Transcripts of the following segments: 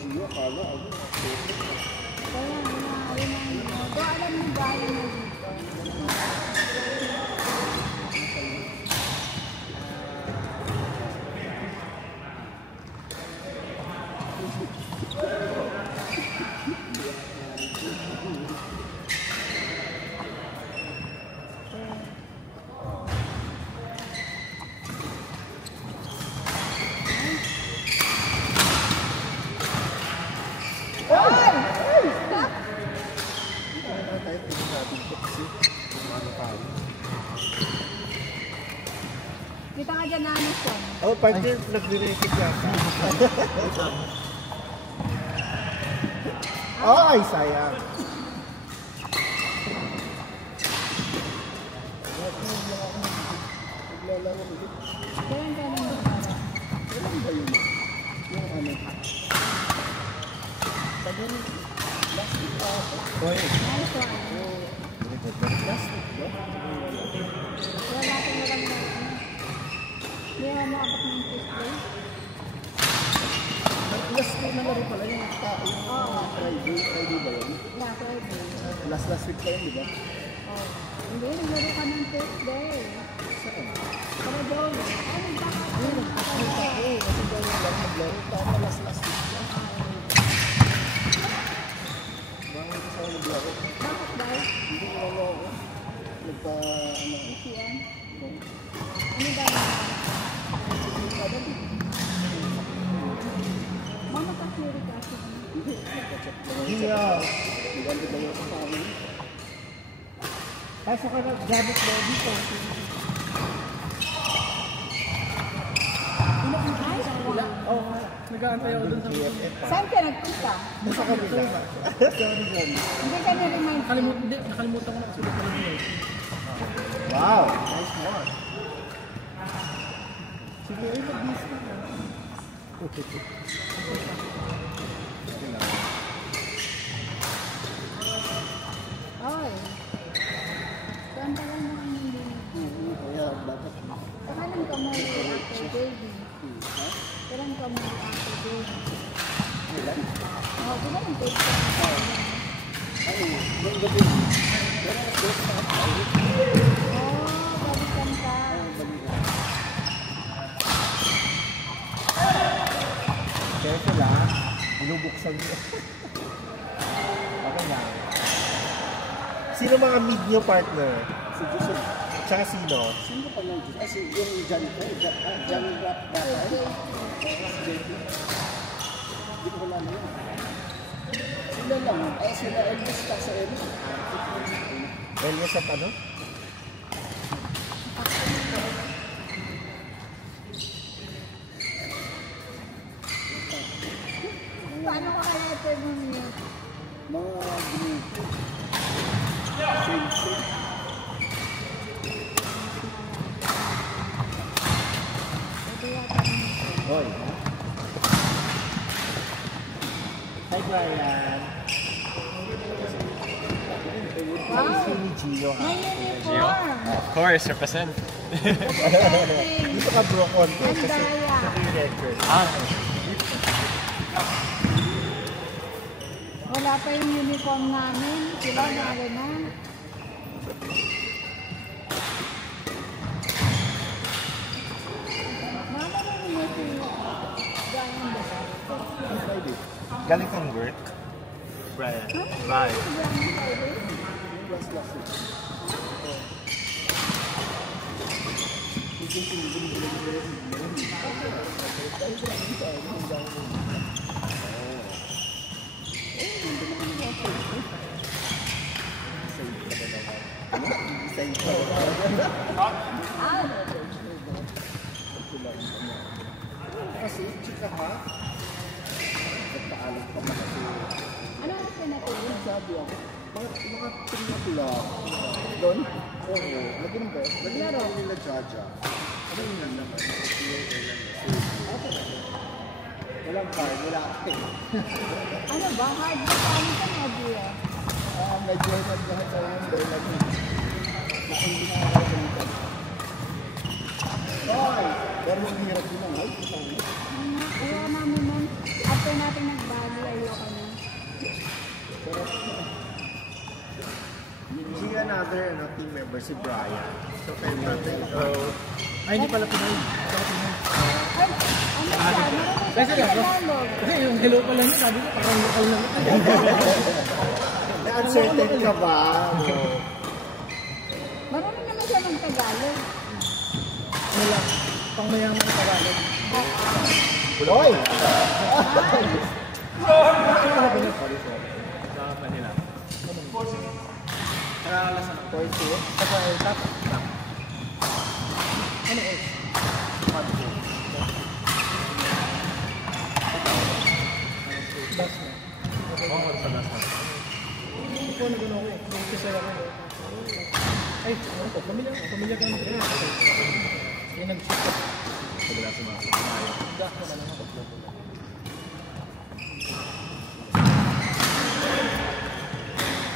Gio, kala ako. Kaya nga, yun ang do alam mo ba yun na dito? Kita ka dyan na ano siya. Oh, partner, nag-record yata. Ay, sayang. Kailan ka naman para? Kailan ba yun? Yung ano? Sabi rin, last week pa ako. Nice one. Last week ba? Wala natin na lang na hindi mo maabot ng Tuesday. Last week na laro pala yung tao. Friday ba yun? Yeah, Friday. Last week pa yun, di ba? Oh. Hindi, naglaro ka ng Tuesday. Saan? Para doon. Ay, nagkakataon. Kasi daw yung lang naglaro. Tama last week na. Bakit sa naglaro? Bakit ba? Hindi ko alam ako. Nagpa, ano? ACM? Ano ba? Mama ka-theory kasi. Hindi. Nagpa-check ko lang. Maganda ba yung kasama? Kaso ka nag-gamit mo dito. Oo nga. Nag-aantay ako dun sa mga. Saan ka nagpunta? Nasa kabila. Sorry. Hindi ka na-remind. Nakalimutan ko na kasi ulit pala dun eh. Wow! Nice one. Sige, ay mag-bis ka na. Oy. Saan ka lang naman hindi? Kaya dapat Kailan ka mo after baby? Kailan ka mo after baby? ilan? Oh, di ba yung take ka? Ay, yung gabi. Pero nag-break sa kapatid. Oh, balikan ka. Careful ah. Binubuksan niyo. Okay lang. Sino mga mid niyo partner? Si Joseph. Tsaka sino? Sino pa lang Joseph? Si yung Jan ko. Jan Rap Batay. Hindi ko wala na yun. Sila lang. Ay, sila Elvis pa sa Elvis. Elvis at ano? Paano ka kaya ito mo niya? Mga grupo. Same. Hoy. Hi, Brian. Wow! Si Gio. May uniform! Of course, represent. Representing! Dito ka bro konti Ang kasi daya! ito yung record. Wala pa yung uniform namin. Sila naro na. Mama na niya si Brian ba? Friday. Galing from work. Brian. Bye. Si Brian Friday? Last week. Ah, Mga 3 o'clock. Doon? Oo. Lagyan ba? Lagyan ba nila Jaja? Ano yun lang naman? Walang car, wala ka. Ano ba? Hard ba? Paano ka Nadia? Medyo naglahat sa yung dahil hindi na nakakalitan. Hoy! Pero ang hirap din ang height. Kaya namin man, after natin nagbago, ayoko na. Si another team member, si Brian. So kayo natin ito. Ay, hindi pala Pinoy. Ay, ano siya? Marunong Kasi siya ako, Tagalog. kasi yung hello pa lang yun, sabi ko parang lokal lang. Na-uncertain ka ba? Marunong naman siya ng Tagalog. Ano lang, pang mayaman ng Tagalog. Hoy! Sa Manila. Saka tap. Ano eh? Das na. Oo, sa last one. Ito na gano'n ko eh. Nag-officer ako. Ay, ano ko? Pamilya ka naman. Kaya nag-shoot ka. Pagla sa mga Gas mo na lang ako.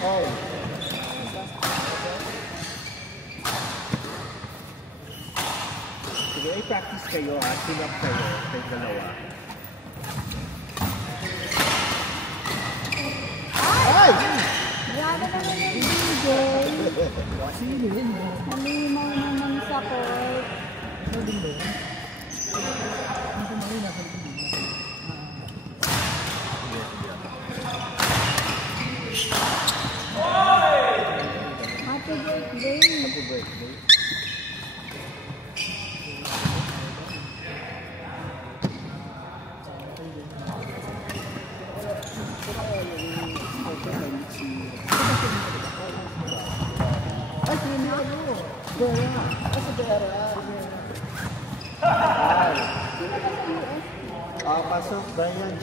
Hoy! Sige, i-practice kayo ha. Team up kayo. Kayong dalawa. Ay! Grabe naman yung DJ. Sino yun? Halimaw naman sa court. Ano din ba yun? Ano ko mali nasa likod din? Happy birthday. Happy birthday. Ay, sino? Vera. Kasi Vera. Pasok Brian.